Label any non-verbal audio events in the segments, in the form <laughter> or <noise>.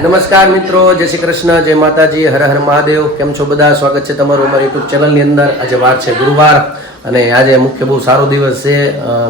નમસ્કાર મિત્રો, જય શ્રી કૃષ્ણ, જય માતાજી, હર હર મહાદેવ. કેમ છો બધા? સ્વાગત છે તમારું અમારી યુટ્યુબ ચેનલની અંદર. આજે વાર છે ગુરુવાર અને આજે મુખ્ય બહુ સારો દિવસ છે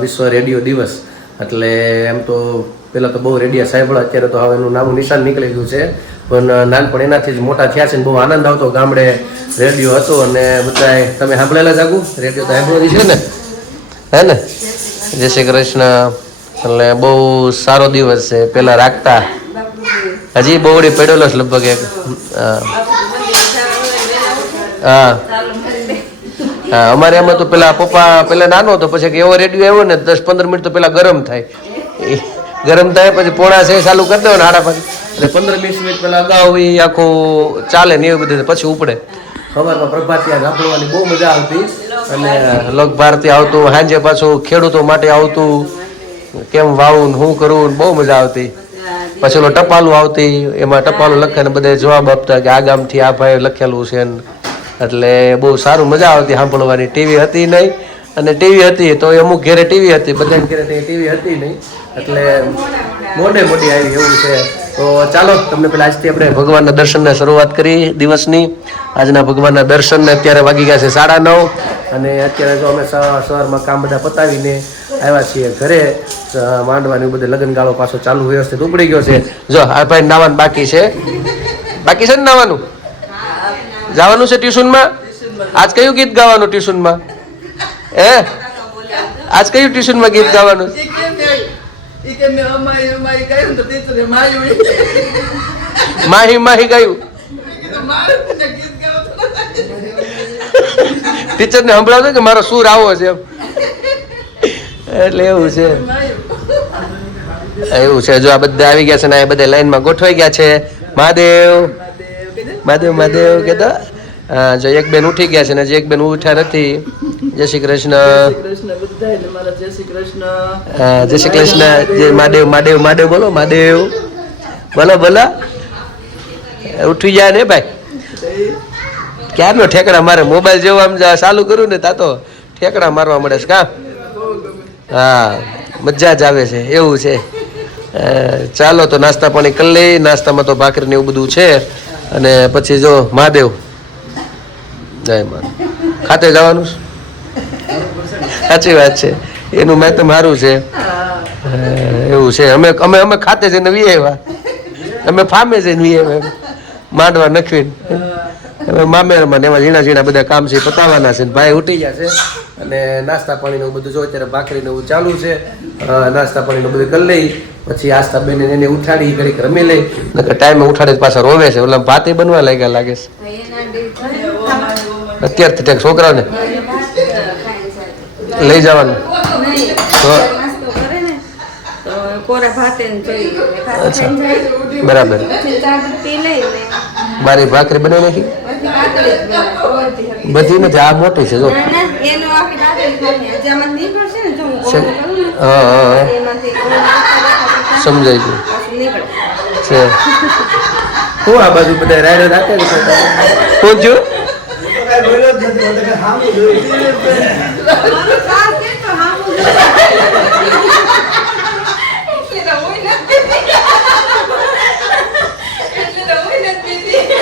વિશ્વ રેડિયો દિવસ. એટલે એમ તો પહેલાં તો બહુ રેડિયા સાહેબ અત્યારે તો હવે એનું નામું નિશાન નીકળી ગયું છે. પણ નાનપણ એનાથી જ મોટા થયા છે ને બહુ આનંદ આવતો ગામડે રેડિયો હતો અને બધાએ તમે સાંભળેલા જાગું? રેડિયો તો સાંભળેલી છે ને? હે ને? જય શ્રી કૃષ્ણ. એટલે બહુ સારો દિવસ છે. પહેલાં રાખતા હજી બોવડી પડેલો છે લગભગ એક હા. હા અમારે એમાં તો પેલા પપ્પા પેલા નાનો હતો પછી કે એવો રેડિયો આવ્યો ને દસ પંદર મિનિટ તો પેલા ગરમ થાય. એ ગરમ થાય પછી પોણા છે ચાલુ કરી દો ને હાડા પછી. એટલે પંદર વીસ મિનિટ પેલા અગાઉ એ આખું ચાલે ને એવું બધું પછી ઉપડે. સવારમાં પ્રભાતિયા ગાભડવાની બહુ મજા આવતી. અને લોક ભારતી આવતું સાંજે પાછું ખેડૂતો માટે આવતું કેમ વાવું ને શું કરવું બહુ મજા આવતી. પછી ઓલો ટપાલું આવતી, એમાં ટપાલું લખે બધે જવાબ આપતા કે આ ગામથી આ ભાઈ લખેલું છે એટલે બહુ સારું મજા આવતી સાંભળવાની. ટીવી હતી નહીં અને ટીવી હતી તો અમુક ઘેરે ટીવી હતી બધા ઘેરે ટીવી હતી નહીં. એટલે મોટે મોટી આવી એવું છે. તો ચાલો, તમને પેલા આજથી આપણે ભગવાનના દર્શનને શરૂઆત કરી દિવસની. આજના ભગવાનના દર્શનને અત્યારે વાગી ગયા છે સાડા નવ. અને અત્યારે જો અમે સવાર સવારમાં કામ બધા પતાવીને આવ્યા છીએ ઘરે. માંડવાની બધે લગ્નગાળો પાછો ચાલુ વ્યવસ્થિત ઉપડી ગયો છે. જો આ ભાઈ નાવાનું બાકી છે. બાકી છે ને નાવાનું? જવાનું છે ટ્યુશનમાં? આજ કયું ગીત ગાવાનું ટ્યુશનમાં? હે? આજ કયું ટ્યુશનમાં ગીત ગાવાનું. માહી માહી ગાયું. ટીચરને સંભળાવતો કે મારો સૂર આવો છે એમ. એટલે એવું છે. એવું છે. જો આ બધા આવી ગયા છે ને આ બધા લાઈનમાં ગોઠવાઈ ગયા છે. મહાદેવ. મહાદેવ મહાદેવ કહેતા. જો એક બેન ઉઠી ગયા છે ને જે એક બેન ઉઠ્યા નથી. જય શ્રી કૃષ્ણ. જય શ્રી કૃષ્ણ હા, જય શ્રી કૃષ્ણ. જય મહાદેવ મહાદેવ મહાદેવ બોલો મહાદેવ. બોલો બોલો. ઉઠી જાય ને ભાઈ? ક્યારનો ઠેકડા મારે? મોબાઈલ જેવો આમ ચાલુ કરું ને તા તો ઠેકડા મારવા મળે છે. કા? હા, મજા જ આવે છે, એવું છે. ચાલો તો નાસ્તા પાણી કરી લઈ, નાસ્તામાં તો ભાખરી ને એવું બધું છે. અને પછી જો મહાદેવ. જય મહાદેવ. ખાતે જવાનું સાચી વાત છે. એનું મેં તો મારું છે. એવું છે. અમે અમે અમે ખાતે જઈને વી આવ્યા. અમે ફામે જઈને વી આવ્યા. માંડવા નખવીને. હવે મામેરમાં ને એમાં ઝીણા ઝીણા બધા કામ છે પતાવવાના છે ભાઈ ઉઠી ગયા છે. અને નાસ્તા પાણીનું બધું જો અત્યારે ભાખરીને એવું ચાલુ છે. નાસ્તા પાણીનું બધું કરી લઈ પછી આસ્તા બેન એને ઉઠાડી કરી રમી લઈ. નકર ટાઈમે ઉઠાડે તો પાછા રોવે છે ઓલા ભાતે બનવા લાગ્યા લાગે છે. અત્યારથી ટેક છોકરાને લઈ જવાનું. બરાબર. મારી ભાખરી બનાવી નાખી. બધી નથી આ મોટી છે જો. ના, ના, એનું આખી કાતરી જ બની. હજી આમાં નીકળશે ને જો હું સમજાઈ ગયું. છે. હું આ બાજુ બધા રાયડો રાખે છે? પહોંચ્યું મારું સાર કે તો હામું જોઈએ. એટલે તો હોય નથી. એટલે તો હોય નથી દીધી.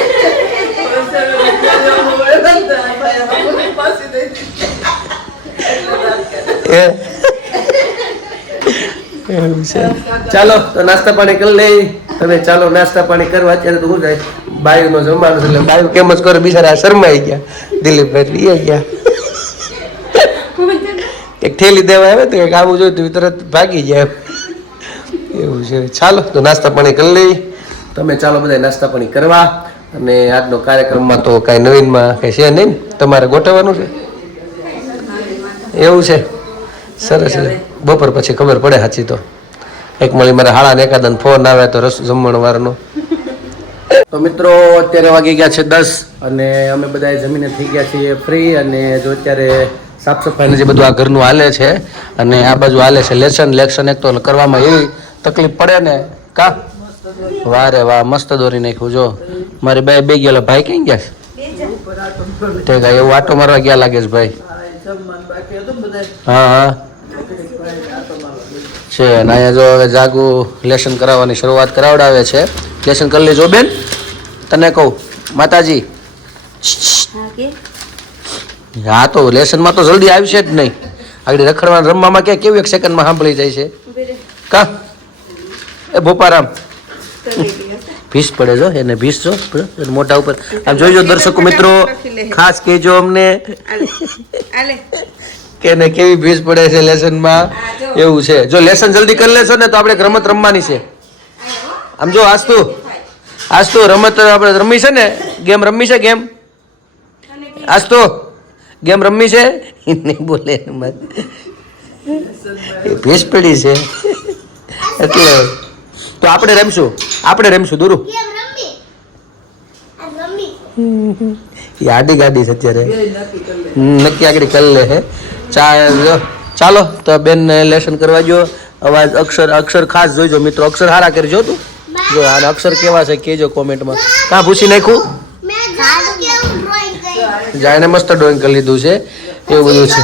પાછી દઈ દીધી. એ એવું છે ચાલો, તો નાસ્તા પાણી કરી લઈ. તમે ચાલો નાસ્તા પાણી કરવા. અત્યારે તો હું જાય બાયુનો જમવાનું છે એટલે બાયુ કેમ જ કરે, બિચારા શરમાઈ ગયા. દિલીપભાઈ લઈ ગયા. એક થેલી દેવા આવે તો આવું જોયું તરત ભાગી જાય એવું છે. ચાલો, તો નાસ્તા પાણી કરી લઈ. તમે ચાલો બધા નાસ્તા પાણી કરવા. અને આજનો કાર્યક્રમમાં તો કાંઈ નવીનમાં કંઈ છે નહીં તમારે ગોઠવવાનું છે? એવું છે. સરસ બપોર પછી ખબર પડે સાચી તો. એક મળી મારે હાળા એકાદન ફોન આવે તો રસ જમણ વારનો તો મિત્રો, અત્યારે વાગી ગયા છે દસ અને અમે બધા જમીને થઈ ગયા છીએ ફ્રી અને જો અત્યારે સાફ સફાઈને જે બધું આ ઘરનું હાલે છે અને આ બાજુ હાલે છે લેસન લેક્શન એક તો કરવામાં એવી તકલીફ પડે ને. કા? વાહ રે વાહ, મસ્ત દોરી નાખ્યું જો. મારી બે બે ગયેલા ભાઈ કઈ ગયા છે? એવું આટો મારવા ગયા લાગે છે ભાઈ. હા હા. છે અને અહીંયા જો હવે જાગુ લેસન કરાવવાની શરૂઆત કરાવડાવે છે. લેસન કરી લેજો બેન. તને કહું, માતાજી. હા તો લેસનમાં તો જલ્દી આવશે જ નહીં. આગળ રખડવાના રમવામાં ક્યાં કેવું એક સેકન્ડમાં સાંભળી જાય છે? કા? એ ભોપારામ. ભીસ પડે જો, એને ભીસ જો મોઢા ઉપર. આમ જોઈજો દર્શકો મિત્રો, ખાસ કહેજો અમને. કે એને કેવી ભીસ પડે છે લેસનમાં? એવું છે. જો લેસન જલ્દી કરી લેશો ને તો આપણે રમત રમવાની છે. આમ જો આસ્તુ આસ્તુ રમત આપણે રમી છે ને? ગેમ રમી છે ગેમ? આસ્તુ ગેમ રમી છે? નહીં બોલે ભેસ પડી છે. એટલે તો આપણે રમશું. આપણે રમશું દૂરું. કેમ રમી. આ રમી. એ આડી ગાડી છે અત્યારે. નક્કી આગળ કરી લે હે. ચા ચાલો તો બેન લેસન કરવા જો અવાજ અક્ષર અક્ષર ખાસ જોઈજો મિત્રો. અક્ષર હારા કરજો તું. જો અને અક્ષર કેવા છે કેજો કોમેન્ટમાં. કાં પૂછી નાખ્યું? જાણું મસ્ત ડ્રોઈંગ કરી લીધું છે. એવું બધું છે.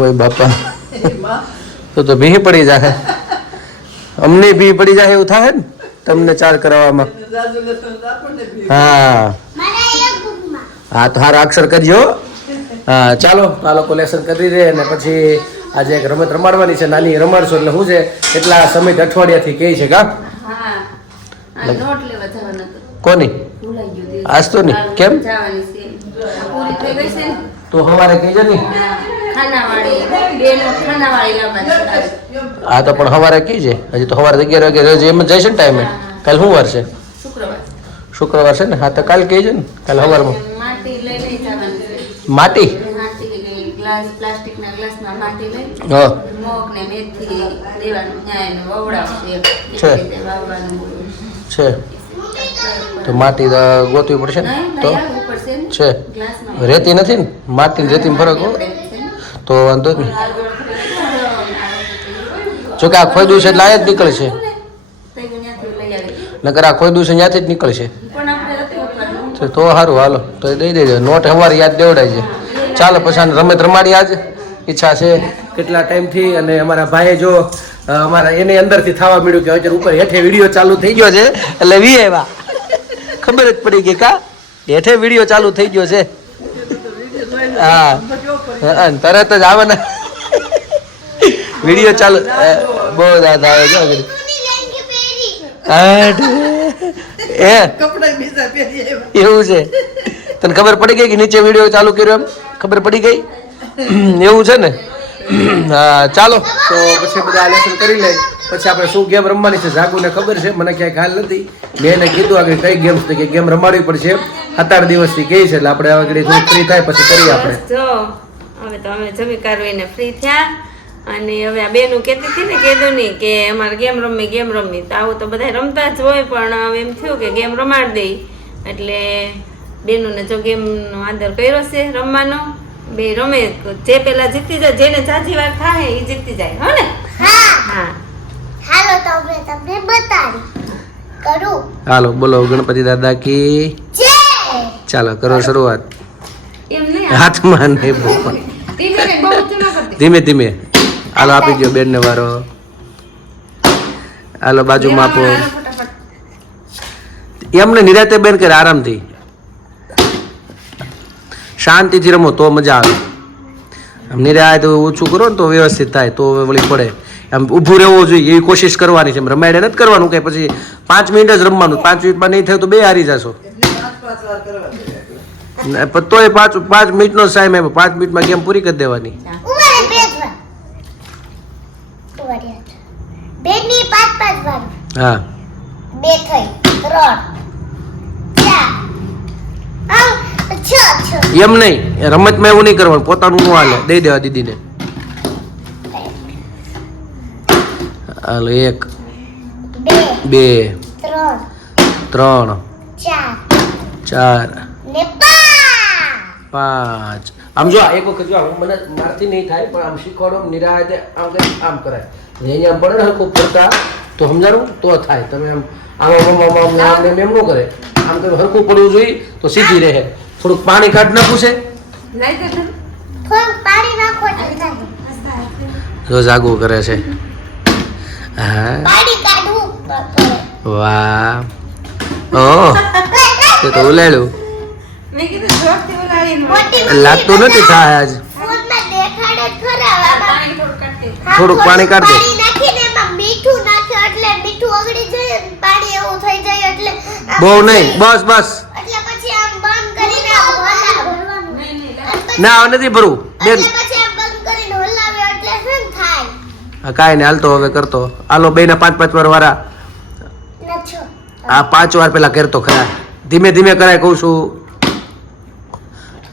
ઓય બાપા. તો તો ભી પડી જાય અમને ભી પડી જાય એવું થાય ને? તમને ચાર કરાવવામાં. હા. હા તો હારા અક્ષર કરજો. હા ચાલો આ લોકો લેસન કરી રહે અને પછી આજે એક રમત રમાડવાની છે નાની રમાડશો એટલે શું છે? એટલા સમય અઠવાડિયાથી કહે છે કા? કોની? આજ તો નહીં. કેમ? તો સવારે કહેજો ને. હા, તો પણ સવારે કહેજે હજી તો સવારે અગિયાર વાગે એમ જઈશ ને ટાઈમે કાલ શું વાર છે? શુક્રવાર. શુક્રવાર છે ને? હા તો કાલ કહેજો ને કાલ સવારમાં માટી છે. તો માટી ગોતવી પડશે ને? તો. છે. રેતી નથી ને? માટી ને રેતી ફરક. તો વાંધો નહીં. આગળ ખોઈ જો કે આ ખોયદું છે એટલે આ જ નીકળશે. નકર આ કોઈ દિવસે ત્યાંથી જ નીકળશે. તો સારું હાલો. તો દઈ દેજો. નોટ સવારે યાદ દેવડાય છે. ચાલો, પછી આને રમત રમાડી આજ. ઈચ્છા છે કેટલા ટાઈમથી અને અમારા ભાઈએ જો અમારા એની અંદરથી થવા મળ્યું કે અત્યારે ઉપર હેઠે વીડિયો ચાલુ થઈ ગયો છે. એટલે વી એવા ખબર જ પડી ગઈ કા? હેઠે વીડિયો ચાલુ થઈ ગયો છે. હા. તરત જ આવે ને વીડિયો ચાલુ બહુ દાદા આવે જો આગળ. જૂની લેંગી પહેરી આઠ. એ. કપડા બીજા પહેરી આવ્યા. એવું છે. તને ખબર પડી ગઈ કે નીચે વીડિયો ચાલુ કર્યો એમ? ખબર પડી ગઈ? એવું છે ને? હા ચાલો. તો પછી બધા લેસન કરી લે. પછી આપણે શું ગેમ રમવાની છે જાગુને ખબર છે. મને ક્યાંય ખ્યાલ નથી. મેં એને કીધું આગળ કઈ ગેમ છે કે ગેમ રમાડવી પડશે. સત્તર દિવસથી કહી છે એટલે આપણે આગળ થોડું ફ્રી થાય પછી કરીએ આપણે. જો. હવે તો અમે જમી કરવીને ફ્રી થયા. અને હવે આ બેનું કહેતી હતી ને કીધું નહીં કે અમારે ગેમ રમવી ગેમ રમવી તો આવું તો બધા રમતા જ હોય પણ હવે એમ થયું કે ગેમ રમાડ દઈ. એટલે બેનુંને જો ગેમનો આદર કર્યો છે રમવાનો બે રમે જે પેલા જીતી જાય જેને જાજી વાર થાય એ જીતી જાય હો ને? હા. હા. હાલો તો હવે તમને બતાવી. કરું. હાલો બોલો ગણપતિ દાદા કી જય! ચાલો કરો શરૂઆત. એમ નહીં? હાથમાં નહીં. ધીમે ધીમે. હાલો આપી દો બેનને વારો. હાલો બાજુમાં આપો એમને નિરાતે બેન કરે આરામથી. શાંતિથી રમો તો મજા આવે. આમ તો ઓછું કરો ને તો વ્યવસ્થિત થાય તો વળી પડે. આમ ઊભું રહેવું જોઈએ એવી કોશિશ કરવાની છે. એમ રમાડે નથી કરવાનું કે પછી પાંચ મિનિટ જ રમવાનું. પાંચ મિનિટમાં નહીં થાય તો બે હારી જશો. પાંચ પાંચ વાર કરવા દે ને પણ તોય પાંચ પાંચ મિનિટનો ટાઈમ એમ પાંચ મિનિટમાં ગેમ પૂરી કરી દેવાની. બેની પાંચ પાંચ વાર. હા. બે થઈ. ત્રણ. ચાર. એમ નહીં. રમતમાં એવું નહીં કરવાનું. પોતાનું નું હાલે. દઈ દેવા દીદીને. હાલો એક. બે. ત્રણ. ત્રણ. ચાર. પાંચ. આમ જો એક વખત જો આમ મને મારથી નહીં થાય પણ આમ શીખવાડો નિરાયતે આમ કંઈ આમ કરાય. અહીંયા આમ પડે ને હરકું ફરતા તો સમજાણું? તો થાય. તમે આમ આમ આમ આમ આમ એમ ન કરે. આમ તમે હરકું પડવું જોઈએ તો સીધી રહે. થોડુંક પાણી કાઢ નાખવું છે. જો જાગો કરે છે. હા. વાહ. ઓ તે તો ઉલાડ્યું લાગતું નથી થાય આજ. ફોનમાં દેખાડે ખરા આમાં પાણી થોડું કાઢી દે. હા, થોડુંક પાણી કાઢ દે. પાણી નાખીને એમાં મીઠું નાખ્યું એટલે મીઠું ઓગળી જાય ને પાણી એવું થઈ જાય એટલે આમ બહુ નહીં બસ બસ. એટલે પછી આમ બંધ કરીને આમ હલાવે. નહીં, નહીં, અને પછી- ના હવે નથી ભરવું. બેન. એટલે પછી આમ બંધ કરીને હલાવે એટલે શું થાય. હા, કાંઈ નહીં હાલતો હવે કરતો. હાલો બે પાંચ પાંચ વાર વાળા આ પાંચ વાર પેલા કરતો ખરા. ધીમે ધીમે કરાય કહું છું.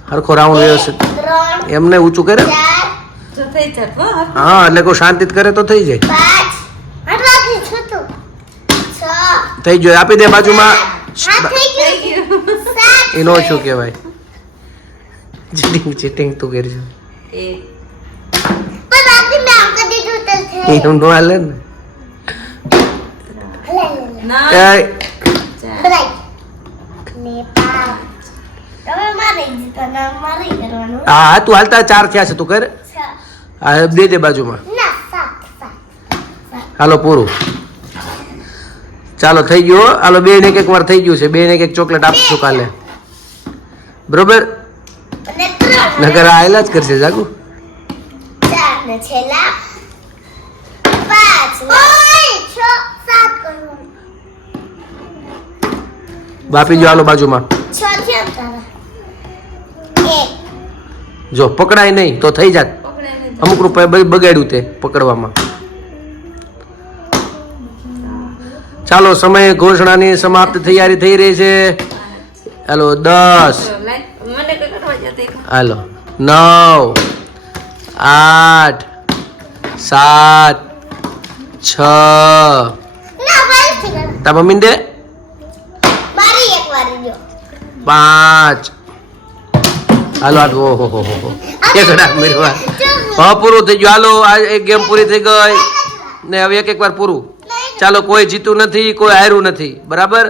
હરખો રાઉન્ડ વ્યવસ્થિત. એમને ઊંચું કરે હો, એટલે કોઈ શાંતિ કરે તો થઈ જાય. થઈ જાય આપી દે બાજુમાં. એનો શું કહેવાય? ચીટિંગ ચીટિંગ તું કરજો. એમ નો હાલે ને હા તું હાલતા ચાર થયા છે તું કર. દે દે બાજુમાં. હાલો પૂરું. ચાલો થઈ ગયો હાલો બે ને એક વાર થઈ ગયું છે. બે ને એક એક ચોકલેટ આપશું કાલે. બરોબર? નગર આયેલા જ કરશે જાગુ. બાપી જો હાલો બાજુમાં. જો પકડાય નહીં તો થઈ જાત. અમુક રૂપિયા બગાડ્યું તે પકડવામાં. ચાલો સમય ઘોષણાની સમાપ્ત તૈયારી થઈ રહી છે. હાલો દસ. હાલો નવ આઠ સાત છ. તા મમ્મી દે? મારી એક વાર જો પાંચ. હાલો આઠ ઓહો હો હો હો એક અડાક મેળવા. હા પૂરું થઈ ગયું. હાલો આ એક ગેમ પૂરી થઈ ગઈ. ને હવે એક એક વાર પૂરું. ચાલો કોઈ જીતું નથી કોઈ હાર્યું નથી. બરાબર?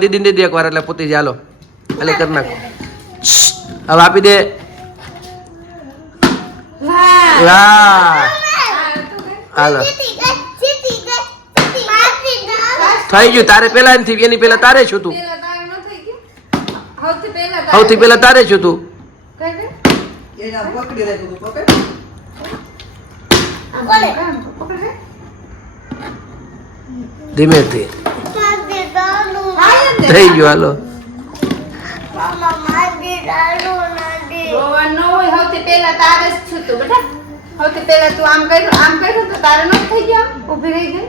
દીદી દીદી એક વાર એટલે પૂતી હાલો એટલે કરી નાખો. હવે આપી દે. વાહ. વાહ. હાલો. થઈ ગયું તારે પેલા એનથી એની પેલા તારે છું તું તારે ન થઈ સૌથી પહેલા તારે. પેલા તારે છું તું? એને પકડી રાખ્યું તું પકડ જ ને. થઈ ગયો હાલો. પહેલા તારે જ છૂતું તું, બેટા. સૌથી પેલા તું આમ કર્યું આમ કર્યું તો તારે ન થઈ ગયા આમ? ઊભી રહી ગઈ.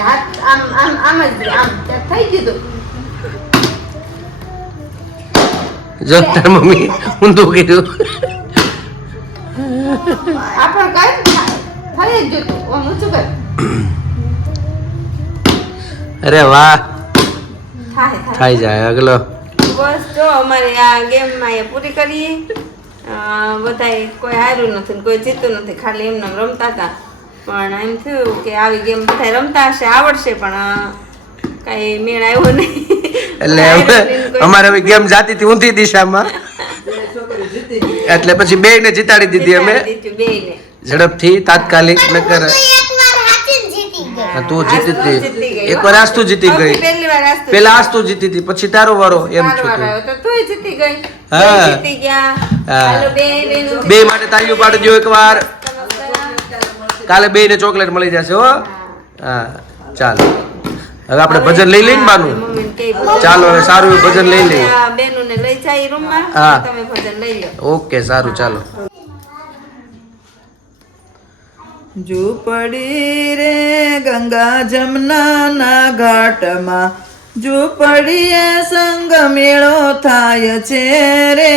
હાથ આમ આમ આમ જ આમ ત્યાં થઈ ગયું જો તાર મમ્મી ઊંધું કર્યું અરે વાહ. થાય થાય. થાય જાય અગલો. બસ જો અમારે આ ગેમમાં એ પૂરી કરી બધાય કોઈ હાર્યું નથી કોઈ જીતું નથી ખાલી એમને રમતા હતા. પણ એમ થયું કે આવી ગેમ બધા રમતા હશે આવડશે પણ કાંઈ મેળ આવ્યો નહીં. એટલે હવે અમારે હવે ગેમ જાતી હતી ઊંધી દિશામાં. એટલે પછી બે ને જીતાડી દીધી અમે ઝડપથી તાત્કાલિક નકર તો એક વાર જીતી તું હતી. ગઈ, એકવાર આસ્તુ જીતી ગઈ. પહેલી આસ્તુ પેલા આસ્તુ જીતી હતી પછી તારો વારો એમ છું તું. આવ્યો તો તોય જીતી ગઈ. હા. તોય જીતી ગયા. હા. હાલો બે માટે તાળીઓ પાડજો એકવાર કાલે બે ને ચોકલેટ મળી જશે હો. હા ચાલો. હવે આપણે ભજન લઈ લઈને ભજન. ચાલો હવે સારું ભજન લઈ લઈએ. આ લઈ જાય રૂમમાં હા. તમે ભજન લઈ લો. ઓકે સારું ચાલો. ઝૂંપડી રે ગંગા જમનાના ઘાટમાં ઝૂંપડીએ સંગ મેળો થાય છે રે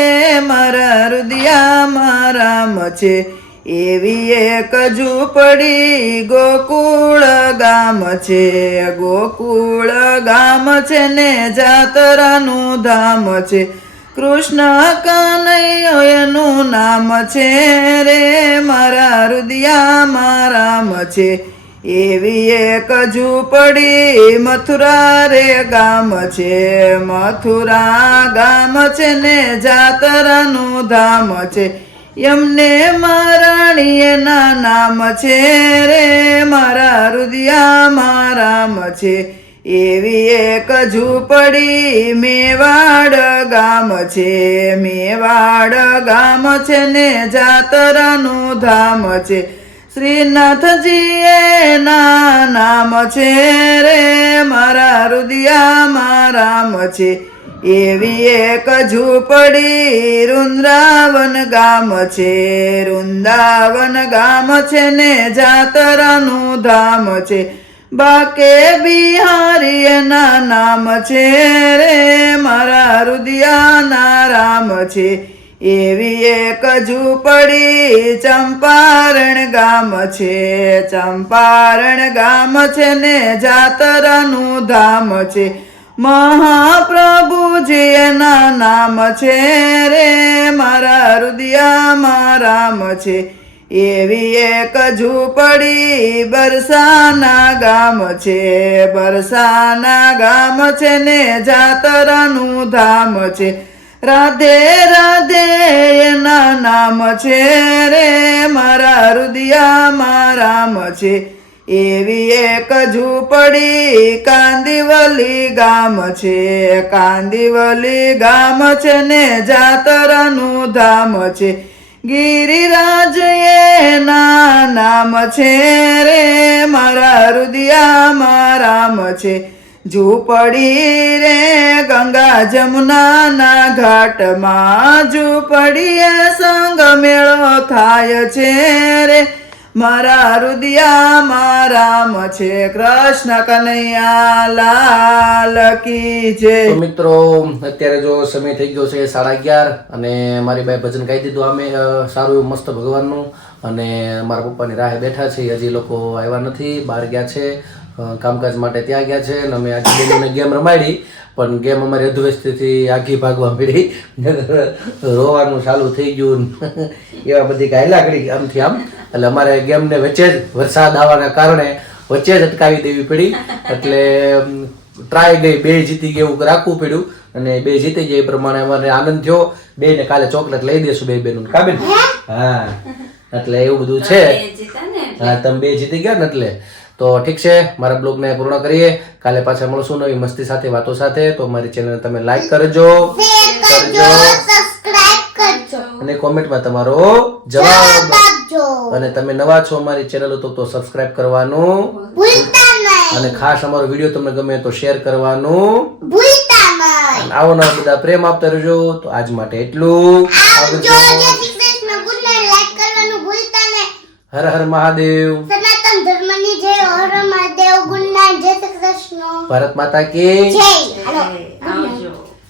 મારા રુદિયામાં રામ છે. એવી એક ઝૂંપડી ગોકુળ ગામ છે. ગોકુળ ગામ છે ને જાતરાનું ધામ છે. કૃષ્ણ કનૈયો નામ છે રે મારા રુદિયામાં રામ છે. એવી એક ઝૂંપડી મથુરા રે ગામ છે. મથુરા ગામ છે ને જાતરાનું ધામ છે. એમને મારાણી ના નામ છે રે, મારા રુદિયા રામ છે. એવી એક ઝૂંપડી મેવાડ ગામ છે, મેવાડ ગામ છે ને જાતરાનું ધામ છે. શ્રીનાથજીએ ના નામ છે રે, મારા રુદિયા રામ છે. એવી એક ઝૂંપડી વૃંદાવન ગામ છે. વૃંદાવન ગામ છે ને જાતરાનું ધામ છે. બાકે બિહારી એના નામ છે રે મારા રુદિયાના રામ છે. એવી એક ઝૂંપડી ચંપારણ ગામ છે. ચંપારણ ગામ છે ને જાતરાનું ધામ છે. મહાપ્રભુજી એના નામ છે રે, મારા રુદિયામાં રામ છે. એવી એક ઝૂંપડી બરસાના ગામ છે, બરસાના ગામ છે ને જાતરાનું ધામ છે. રાધે રાધે, એના નામ છે રે, મારા રુદિયામાં રામ છે. એવી એક ઝૂંપડી કાંદીવલી ગામ છે. કાંદીવલી ગામ છે ને જાતરાનું ધામ છે. ગિરિરાજ એના નામ છે રે, મારા રુદિયામાં રામ છે. ઝૂંપડી રે ગંગા જમુનાના ઘાટમાં ઝૂંપડીએ સંગ મેળો થાય છે રે. મારા રુદિયામાં રામ છે કૃષ્ણ કનૈયા, લાલ કી જે મિત્રો, અત્યારે જો સમય થઈ ગયો છે સાડા અગિયાર અને મારી બાઈ ભજન ગાઈ દીધું. અમે સારું એવું મસ્ત ભગવાનનું અને મારા પપ્પાની રાહે બેઠા છે. હજી લોકો આવ્યા નથી, બહાર ગયા છે કામકાજ માટે ત્યાં ગયા છે અને અમે આજે બેનોને ગેમ રમાડી, પણ ગેમ અમારી અધવસ્તીથી આખી ભાગવા મળી <laughs> રોવાનું ચાલુ થઈ ગયું. <laughs> એવા બધી ગાયલા કરી આમથી આમ. એટલે અમારે ગેમને વચ્ચે જ વરસાદ આવવાના કારણે વચ્ચે જ અટકાવી દેવી પડી. એટલે ટ્રાય ગઈ બે જીતી ગઈ એવું રાખવું પડ્યું. અને બે જીતી ગયા એ પ્રમાણે અમારે આનંદ થયો. બે ને કાલે ચોકલેટ લઈ દેશું બે બેનું? કાબેન હા. એટલે એવું બધું છે. હા તમે બે જીતી ગયા ને એટલે. તો ઠીક છે મારા બ્લોગને પૂર્ણ કરીએ. કાલે પાછા મળશું નવી મસ્તી સાથે વાતો સાથે. તો મારી ચેનલ તમે લાઈક કરજો. કરજો અને કોમેન્ટમાં તમારો જવાબ. અને તમે નવા છો અમારી ચેનલ તો તો સબસ્ક્રાઇબ કરવાનું ભૂલતા નહીં અને ખાસ અમારો વીડિયો તમને ગમે તો શેર કરવાનું. ભૂલતા નહીં આવો નવા બધા પ્રેમ આપતા રહેજો. તો આજ માટે એટલું. આવજો આવજો. જય Shri Krishna good night like કરવાનું ભૂલતા નહીં હર હર મહાદેવ. સનાતન ધર્મની જય હર મહાદેવ ગુડ નાઇટ જય શ્રી કૃષ્ણ. ભારત માતા કી જય.